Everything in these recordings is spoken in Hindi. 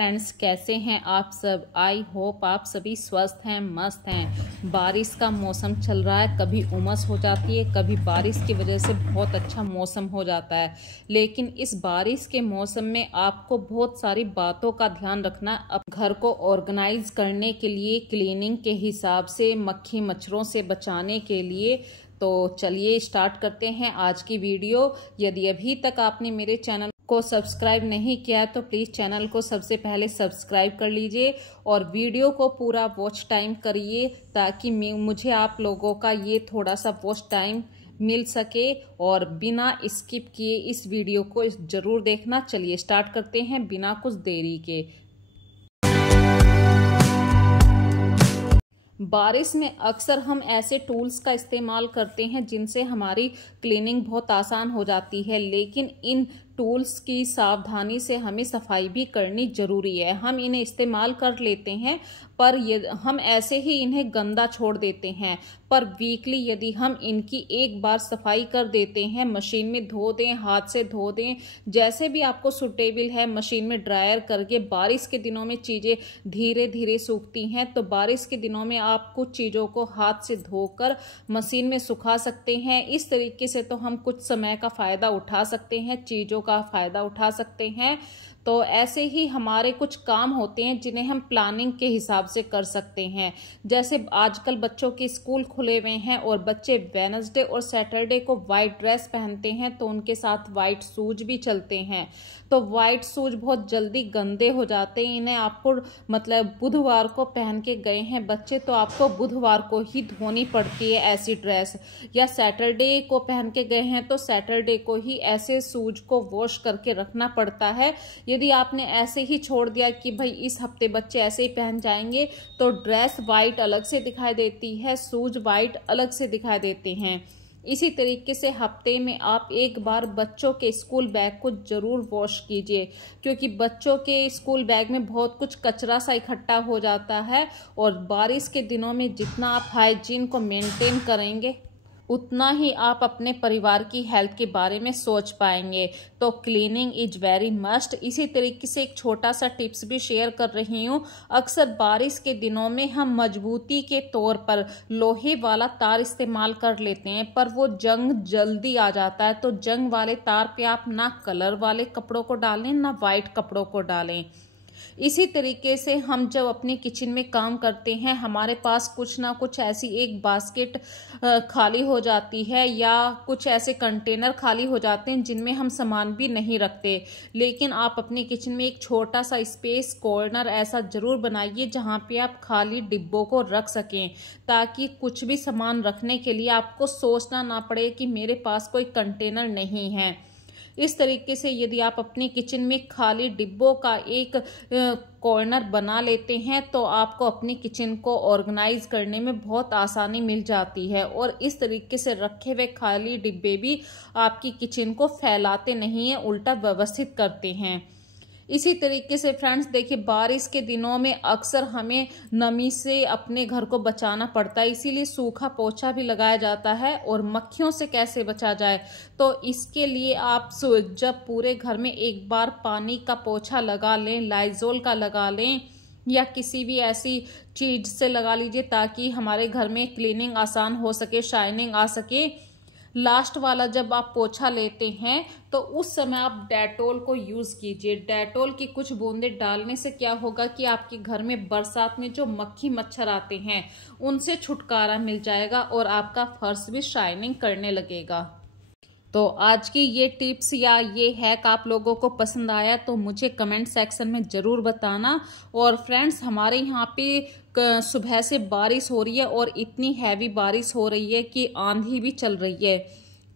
फ्रेंड्स, कैसे हैं आप सब। आई होप आप सभी स्वस्थ हैं, मस्त हैं। बारिश का मौसम चल रहा है, कभी उमस हो जाती है, कभी बारिश की वजह से बहुत अच्छा मौसम हो जाता है। लेकिन इस बारिश के मौसम में आपको बहुत सारी बातों का ध्यान रखना। अब घर को ऑर्गेनाइज करने के लिए, क्लीनिंग के हिसाब से, मक्खी मच्छरों से बचाने के लिए। तो चलिए स्टार्ट करते हैं आज की वीडियो। यदि अभी तक आपने मेरे चैनल को सब्सक्राइब नहीं किया तो प्लीज़ चैनल को सबसे पहले सब्सक्राइब कर लीजिए और वीडियो को पूरा वॉच टाइम करिए, ताकि मुझे आप लोगों का ये थोड़ा सा वॉच टाइम मिल सके। और बिना स्किप किए इस वीडियो को ज़रूर देखना। चलिए स्टार्ट करते हैं बिना कुछ देरी के। बारिश में अक्सर हम ऐसे टूल्स का इस्तेमाल करते हैं जिनसे हमारी क्लीनिंग बहुत आसान हो जाती है, लेकिन इन टूल्स की सावधानी से हमें सफाई भी करनी ज़रूरी है। हम इन्हें इस्तेमाल कर लेते हैं पर हम ऐसे ही इन्हें गंदा छोड़ देते हैं। पर वीकली यदि हम इनकी एक बार सफाई कर देते हैं, मशीन में धो दें, हाथ से धो दें, जैसे भी आपको सूटेबल है, मशीन में ड्रायर करके। बारिश के दिनों में चीज़ें धीरे धीरे सूखती हैं, तो बारिश के दिनों में आप कुछ चीज़ों को हाथ से धोकर मशीन में सुखा सकते हैं। इस तरीके से तो हम कुछ समय का फ़ायदा उठा सकते हैं, चीज़ों का फ़ायदा उठा सकते हैं। तो ऐसे ही हमारे कुछ काम होते हैं जिन्हें हम प्लानिंग के हिसाब से कर सकते हैं। जैसे आजकल बच्चों के स्कूल खुले हुए हैं और बच्चे वेडनेसडे और सैटरडे को वाइट ड्रेस पहनते हैं, तो उनके साथ वाइट शूज भी चलते हैं। तो वाइट शूज बहुत जल्दी गंदे हो जाते हैं। इन्हें आपको बुधवार को पहन के गए हैं बच्चे, तो आपको बुधवार को ही धोनी पड़ती है ऐसी ड्रेस। या सैटरडे को पहन के गए हैं तो सैटरडे को ही ऐसे शूज को वॉश करके रखना पड़ता है। यदि आपने ऐसे ही छोड़ दिया कि भाई इस हफ्ते बच्चे ऐसे ही पहन जाएंगे, तो ड्रेस वाइट अलग से दिखाई देती है, शूज वाइट अलग से दिखाई देते हैं। इसी तरीके से हफ्ते में आप एक बार बच्चों के स्कूल बैग को जरूर वॉश कीजिए, क्योंकि बच्चों के स्कूल बैग में बहुत कुछ कचरा सा इकट्ठा हो जाता है। और बारिश के दिनों में जितना आप हाइजीन को मेंटेन करेंगे, उतना ही आप अपने परिवार की हेल्थ के बारे में सोच पाएंगे। तो क्लीनिंग इज वेरी मस्ट। इसी तरीके से एक छोटा सा टिप्स भी शेयर कर रही हूँ। अक्सर बारिश के दिनों में हम मजबूती के तौर पर लोहे वाला तार इस्तेमाल कर लेते हैं, पर वो जंग जल्दी आ जाता है। तो जंग वाले तार पे आप ना कलर वाले कपड़ों को डालें, ना वाइट कपड़ों को डालें। इसी तरीके से हम जब अपने किचन में काम करते हैं, हमारे पास कुछ ना कुछ ऐसी एक बास्केट खाली हो जाती है या कुछ ऐसे कंटेनर खाली हो जाते हैं जिनमें हम सामान भी नहीं रखते। लेकिन आप अपने किचन में एक छोटा सा स्पेस कॉर्नर ऐसा जरूर बनाइए जहां पे आप खाली डिब्बों को रख सकें, ताकि कुछ भी सामान रखने के लिए आपको सोचना ना पड़े कि मेरे पास कोई कंटेनर नहीं है। इस तरीके से यदि आप अपने किचन में खाली डिब्बों का एक कॉर्नर बना लेते हैं, तो आपको अपनी किचन को ऑर्गेनाइज करने में बहुत आसानी मिल जाती है। और इस तरीके से रखे हुए खाली डिब्बे भी आपकी किचन को फैलाते नहीं हैं, उल्टा व्यवस्थित करते हैं। इसी तरीके से फ्रेंड्स देखिए, बारिश के दिनों में अक्सर हमें नमी से अपने घर को बचाना पड़ता है, इसीलिए सूखा पोछा भी लगाया जाता है। और मक्खियों से कैसे बचा जाए, तो इसके लिए आप जब पूरे घर में एक बार पानी का पोछा लगा लें, लाइजोल का लगा लें या किसी भी ऐसी चीज से लगा लीजिए, ताकि हमारे घर में क्लीनिंग आसान हो सके, शाइनिंग आ सके। लास्ट वाला जब आप पोछा लेते हैं तो उस समय आप डेटोल को यूज़ कीजिए। डेटोल की कुछ बूंदें डालने से क्या होगा कि आपके घर में बरसात में जो मक्खी मच्छर आते हैं उनसे छुटकारा मिल जाएगा और आपका फर्श भी शाइनिंग करने लगेगा। तो आज की ये टिप्स या ये हैक आप लोगों को पसंद आया तो मुझे कमेंट सेक्शन में ज़रूर बताना। और फ्रेंड्स, हमारे यहाँ पे सुबह से बारिश हो रही है और इतनी हैवी बारिश हो रही है कि आंधी भी चल रही है।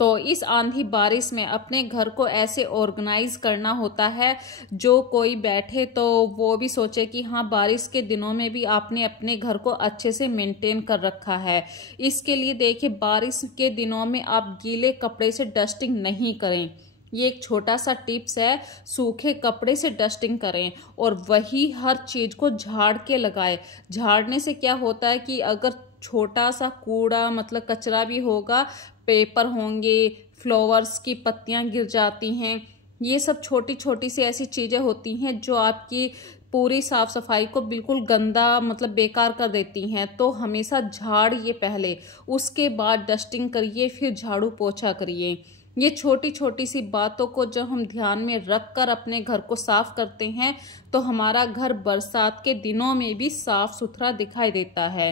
तो इस आंधी बारिश में अपने घर को ऐसे ऑर्गेनाइज करना होता है, जो कोई बैठे तो वो भी सोचे कि हाँ, बारिश के दिनों में भी आपने अपने घर को अच्छे से मेंटेन कर रखा है। इसके लिए देखिए, बारिश के दिनों में आप गीले कपड़े से डस्टिंग नहीं करें। ये एक छोटा सा टिप्स है, सूखे कपड़े से डस्टिंग करें और वही हर चीज़ को झाड़ के लगाए। झाड़ने से क्या होता है कि अगर छोटा सा कूड़ा कचरा भी होगा, पेपर होंगे, फ्लावर्स की पत्तियां गिर जाती हैं, ये सब छोटी छोटी सी ऐसी चीज़ें होती हैं जो आपकी पूरी साफ सफाई को बिल्कुल गंदा मतलब बेकार कर देती हैं। तो हमेशा झाड़िए पहले, उसके बाद डस्टिंग करिए, फिर झाड़ू पोछा करिए। ये छोटी छोटी सी बातों को जब हम ध्यान में रख कर अपने घर को साफ करते हैं तो हमारा घर बरसात के दिनों में भी साफ सुथरा दिखाई देता है।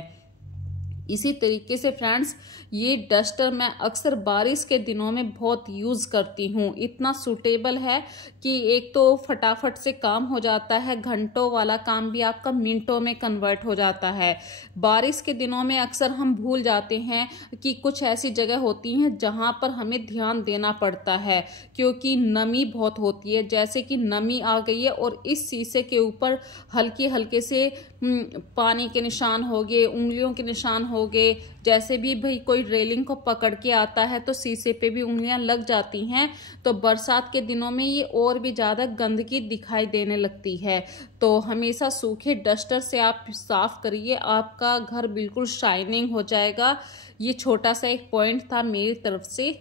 इसी तरीके से फ्रेंड्स, ये डस्टर मैं अक्सर बारिश के दिनों में बहुत यूज़ करती हूँ। इतना सूटेबल है कि एक तो फटाफट से काम हो जाता है, घंटों वाला काम भी आपका मिनटों में कन्वर्ट हो जाता है। बारिश के दिनों में अक्सर हम भूल जाते हैं कि कुछ ऐसी जगह होती हैं जहाँ पर हमें ध्यान देना पड़ता है, क्योंकि नमी बहुत होती है। जैसे कि नमी आ गई है और इस शीशे के ऊपर हल्के हल्के से पानी के निशान हो गए, उंगलियों के निशान हो गए। जैसे भी भाई कोई रेलिंग को पकड़ के आता है तो शीशे पे भी उंगलियां लग जाती हैं। तो बरसात के दिनों में ये और भी ज़्यादा गंदगी दिखाई देने लगती है। तो हमेशा सूखे डस्टर से आप साफ करिए, आपका घर बिल्कुल शाइनिंग हो जाएगा। ये छोटा सा एक पॉइंट था मेरी तरफ से।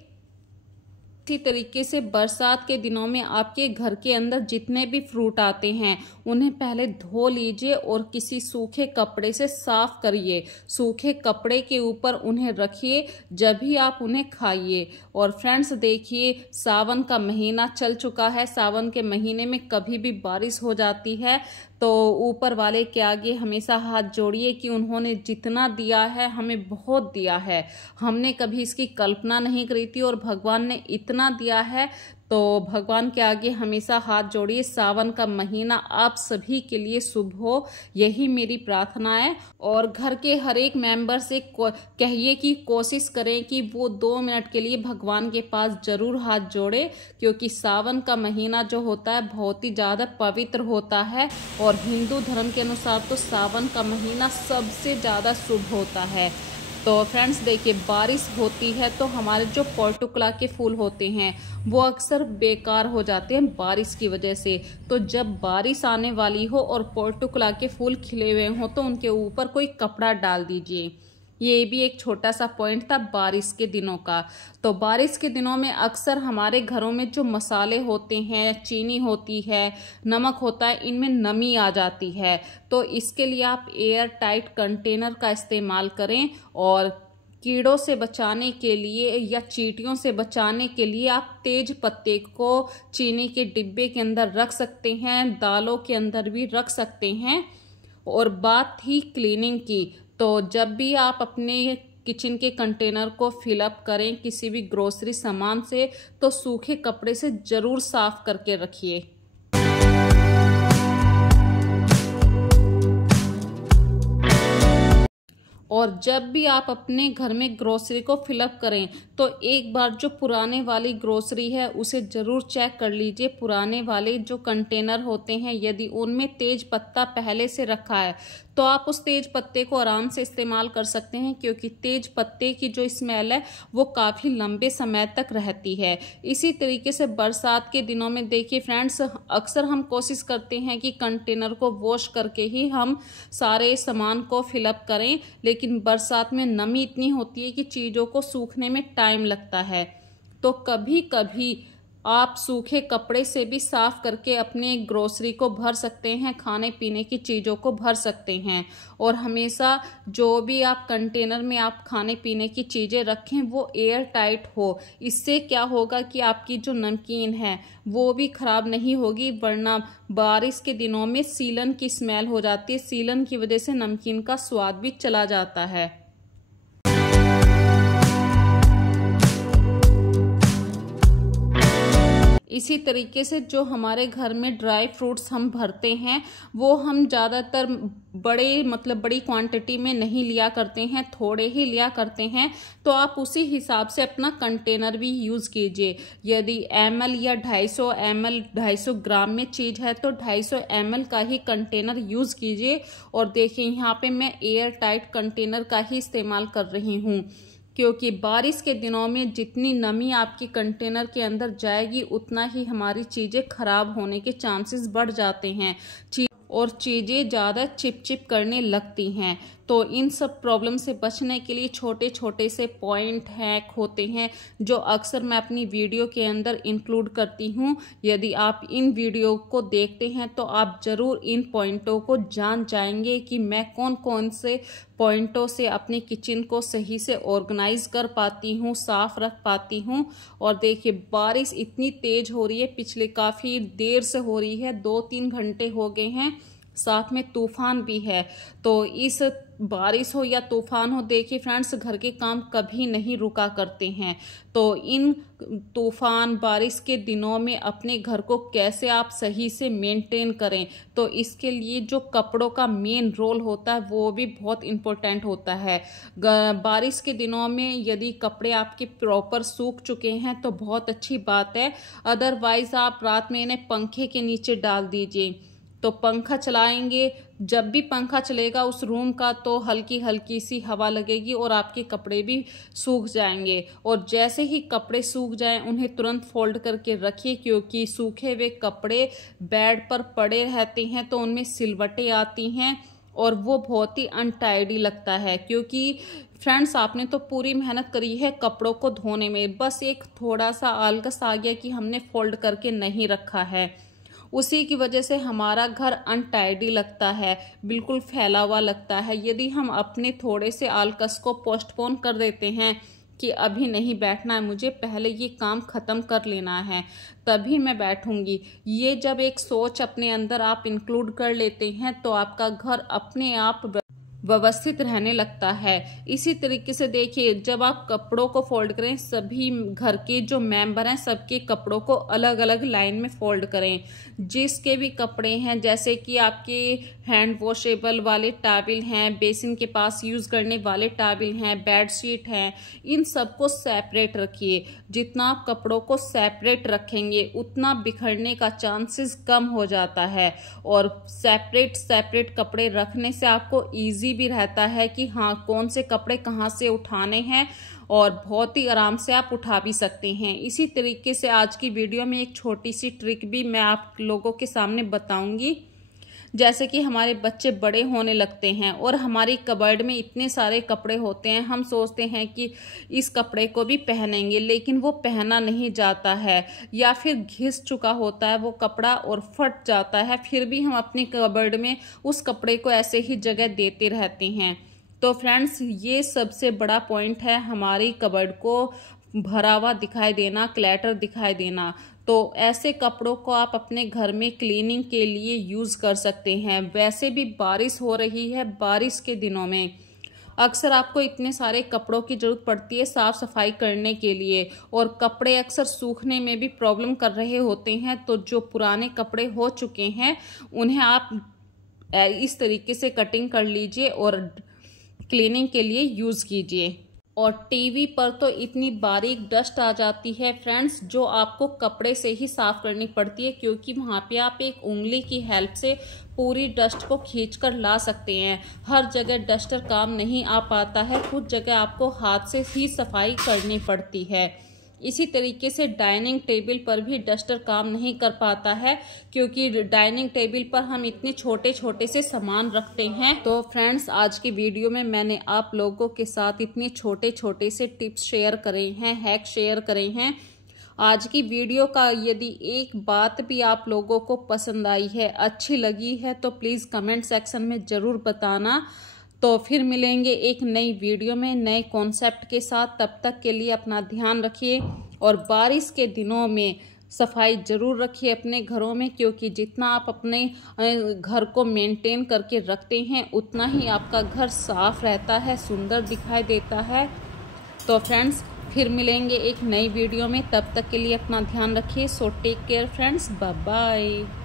इसी तरीके से बरसात के दिनों में आपके घर के अंदर जितने भी फ्रूट आते हैं उन्हें पहले धो लीजिए और किसी सूखे कपड़े से साफ करिए। सूखे कपड़े के ऊपर उन्हें रखिए, जब भी आप उन्हें खाइए। और फ्रेंड्स देखिए, सावन का महीना चल चुका है। सावन के महीने में कभी भी बारिश हो जाती है तो ऊपर वाले के आगे हमेशा हाथ जोड़िए कि उन्होंने जितना दिया है हमें बहुत दिया है। हमने कभी इसकी कल्पना नहीं करी थी और भगवान ने इतना दिया है। तो भगवान के आगे हमेशा हाथ जोड़िए। सावन का महीना आप सभी के लिए शुभ हो, यही मेरी प्रार्थना है। और घर के हर एक मेंबर से कहिए कि कोशिश करें कि वो 2 मिनट के लिए भगवान के पास जरूर हाथ जोड़े, क्योंकि सावन का महीना जो होता है बहुत ही ज़्यादा पवित्र होता है। और हिंदू धर्म के अनुसार तो सावन का महीना सबसे ज़्यादा शुभ होता है। तो फ्रेंड्स देखिए, बारिश होती है तो हमारे जो पोर्टुकला के फूल होते हैं वो अक्सर बेकार हो जाते हैं बारिश की वजह से। तो जब बारिश आने वाली हो और पोर्टुकला के फूल खिले हुए हों तो उनके ऊपर कोई कपड़ा डाल दीजिए। ये भी एक छोटा सा पॉइंट था बारिश के दिनों का। तो बारिश के दिनों में अक्सर हमारे घरों में जो मसाले होते हैं, चीनी होती है, नमक होता है, इनमें नमी आ जाती है। तो इसके लिए आप एयर टाइट कंटेनर का इस्तेमाल करें। और कीड़ों से बचाने के लिए या चींटियों से बचाने के लिए आप तेज पत्ते को चीनी के डिब्बे के अंदर रख सकते हैं, दालों के अंदर भी रख सकते हैं। और बात थी क्लीनिंग की, तो जब भी आप अपने किचन के कंटेनर को फिलअप करें किसी भी ग्रोसरी सामान से तो सूखे कपड़े से ज़रूर साफ करके रखिए। और जब भी आप अपने घर में ग्रोसरी को फिलअप करें तो एक बार जो पुराने वाली ग्रोसरी है उसे ज़रूर चेक कर लीजिए। पुराने वाले जो कंटेनर होते हैं यदि उनमें तेज पत्ता पहले से रखा है तो आप उस तेज पत्ते को आराम से इस्तेमाल कर सकते हैं, क्योंकि तेज पत्ते की जो स्मेल है वो काफ़ी लंबे समय तक रहती है। इसी तरीके से बरसात के दिनों में देखिए फ्रेंड्स, अक्सर हम कोशिश करते हैं कि कंटेनर को वॉश करके ही हम सारे सामान को फिलअप करें, लेकिन बरसात में नमी इतनी होती है कि चीज़ों को सूखने में टाइम लगता है। तो कभी कभी आप सूखे कपड़े से भी साफ करके अपने ग्रोसरी को भर सकते हैं, खाने पीने की चीज़ों को भर सकते हैं। और हमेशा जो भी आप कंटेनर में आप खाने पीने की चीज़ें रखें वो एयर टाइट हो। इससे क्या होगा कि आपकी जो नमकीन है वो भी ख़राब नहीं होगी, वरना बारिश के दिनों में सीलन की स्मेल हो जाती है। सीलन की वजह से नमकीन का स्वाद भी चला जाता है। इसी तरीके से जो हमारे घर में ड्राई फ्रूट्स हम भरते हैं वो हम ज़्यादातर बड़ी क्वांटिटी में नहीं लिया करते हैं, थोड़े ही लिया करते हैं। तो आप उसी हिसाब से अपना कंटेनर भी यूज़ कीजिए। यदि ml या 250 ml 250 ग्राम में चीज़ है तो 250 ml का ही कंटेनर यूज़ कीजिए। और देखिए यहाँ पे मैं एयर टाइट कंटेनर का ही इस्तेमाल कर रही हूँ, क्योंकि बारिश के दिनों में जितनी नमी आपकी कंटेनर के अंदर जाएगी उतना ही हमारी चीज़ें खराब होने के चांसेस बढ़ जाते हैं और चीज़ें ज़्यादा चिपचिप करने लगती हैं। तो इन सब प्रॉब्लम से बचने के लिए छोटे छोटे से पॉइंट हैक होते हैं जो अक्सर मैं अपनी वीडियो के अंदर इंक्लूड करती हूँ। यदि आप इन वीडियो को देखते हैं तो आप ज़रूर इन पॉइंटों को जान जाएंगे कि मैं कौन कौन से पॉइंटों से अपनी किचन को सही से ऑर्गेनाइज कर पाती हूँ, साफ रख पाती हूँ। और देखिए बारिश इतनी तेज हो रही है, पिछले काफ़ी देर से हो रही है, 2-3 घंटे हो गए हैं, साथ में तूफान भी है। तो इस बारिश हो या तूफान हो, देखिए फ्रेंड्स घर के काम कभी नहीं रुका करते हैं। तो इन तूफान बारिश के दिनों में अपने घर को कैसे आप सही से मेंटेन करें, तो इसके लिए जो कपड़ों का मेन रोल होता है वो भी बहुत इम्पोर्टेंट होता है। बारिश के दिनों में यदि कपड़े आपके प्रॉपर सूख चुके हैं तो बहुत अच्छी बात है, अदरवाइज आप रात में इन्हें पंखे के नीचे डाल दीजिए। तो पंखा चलाएंगे, जब भी पंखा चलेगा उस रूम का तो हल्की हल्की सी हवा लगेगी और आपके कपड़े भी सूख जाएंगे। और जैसे ही कपड़े सूख जाएं उन्हें तुरंत फोल्ड करके रखिए, क्योंकि सूखे हुए कपड़े बेड पर पड़े रहते हैं तो उनमें सिलवटें आती हैं और वो बहुत ही अनटाइडी लगता है। क्योंकि फ्रेंड्स आपने तो पूरी मेहनत करी है कपड़ों को धोने में, बस एक थोड़ा सा आलस आ गया कि हमने फोल्ड करके नहीं रखा है, उसी की वजह से हमारा घर अनटाइडी लगता है, बिल्कुल फैला हुआ लगता है। यदि हम अपने थोड़े से आलस को पोस्टपोन कर देते हैं कि अभी नहीं बैठना है, मुझे पहले ये काम ख़त्म कर लेना है तभी मैं बैठूंगी, ये जब एक सोच अपने अंदर आप इंक्लूड कर लेते हैं तो आपका घर अपने आप व्यवस्थित रहने लगता है। इसी तरीके से देखिए जब आप कपड़ों को फोल्ड करें, सभी घर के जो मेंबर हैं सबके कपड़ों को अलग अलग लाइन में फोल्ड करें। जिसके भी कपड़े हैं, जैसे कि आपके हैंड वॉशेबल वाले टॉवल हैं, बेसिन के पास यूज़ करने वाले टॉवल हैं, बेडशीट हैं, इन सबको सेपरेट रखिए। जितना आप कपड़ों को सेपरेट रखेंगे उतना बिखरने का चांसेस कम हो जाता है। और सेपरेट कपड़े रखने से आपको ईजी भी रहता है कि हाँ कौन से कपड़े कहाँ से उठाने हैं, और बहुत ही आराम से आप उठा भी सकते हैं। इसी तरीके से आज की वीडियो में एक छोटी सी ट्रिक भी मैं आप लोगों के सामने बताऊंगी। जैसे कि हमारे बच्चे बड़े होने लगते हैं और हमारी कबर्ड में इतने सारे कपड़े होते हैं, हम सोचते हैं कि इस कपड़े को भी पहनेंगे, लेकिन वो पहना नहीं जाता है या फिर घिस चुका होता है वो कपड़ा और फट जाता है, फिर भी हम अपनी कबर्ड में उस कपड़े को ऐसे ही जगह देते रहते हैं। तो फ्रेंड्स ये सबसे बड़ा पॉइंट है हमारी कबर्ड को भरा हुआ दिखाई देना, क्लैटर दिखाई देना। तो ऐसे कपड़ों को आप अपने घर में क्लीनिंग के लिए यूज़ कर सकते हैं। वैसे भी बारिश हो रही है, बारिश के दिनों में अक्सर आपको इतने सारे कपड़ों की ज़रूरत पड़ती है साफ़ सफाई करने के लिए, और कपड़े अक्सर सूखने में भी प्रॉब्लम कर रहे होते हैं। तो जो पुराने कपड़े हो चुके हैं उन्हें आप इस तरीके से कटिंग कर लीजिए और क्लीनिंग के लिए यूज़ कीजिए। और टीवी पर तो इतनी बारीक डस्ट आ जाती है फ्रेंड्स, जो आपको कपड़े से ही साफ़ करनी पड़ती है, क्योंकि वहाँ पे आप एक उंगली की हेल्प से पूरी डस्ट को खींचकर ला सकते हैं। हर जगह डस्टर काम नहीं आ पाता है, कुछ जगह आपको हाथ से ही सफाई करनी पड़ती है। इसी तरीके से डाइनिंग टेबल पर भी डस्टर काम नहीं कर पाता है, क्योंकि डाइनिंग टेबल पर हम इतने छोटे छोटे से सामान रखते हैं। तो फ्रेंड्स आज की वीडियो में मैंने आप लोगों के साथ इतने छोटे छोटे से टिप्स शेयर करे हैं, हैक शेयर करे हैं। आज की वीडियो का यदि एक बात भी आप लोगों को पसंद आई है, अच्छी लगी है, तो प्लीज़ कमेंट सेक्शन में ज़रूर बताना। तो फिर मिलेंगे एक नई वीडियो में नए कॉन्सेप्ट के साथ। तब तक के लिए अपना ध्यान रखिए और बारिश के दिनों में सफाई ज़रूर रखिए अपने घरों में, क्योंकि जितना आप अपने घर को मेंटेन करके रखते हैं उतना ही आपका घर साफ रहता है, सुंदर दिखाई देता है। तो फ्रेंड्स फिर मिलेंगे एक नई वीडियो में, तब तक के लिए अपना ध्यान रखिए। So take care friends, bye bye.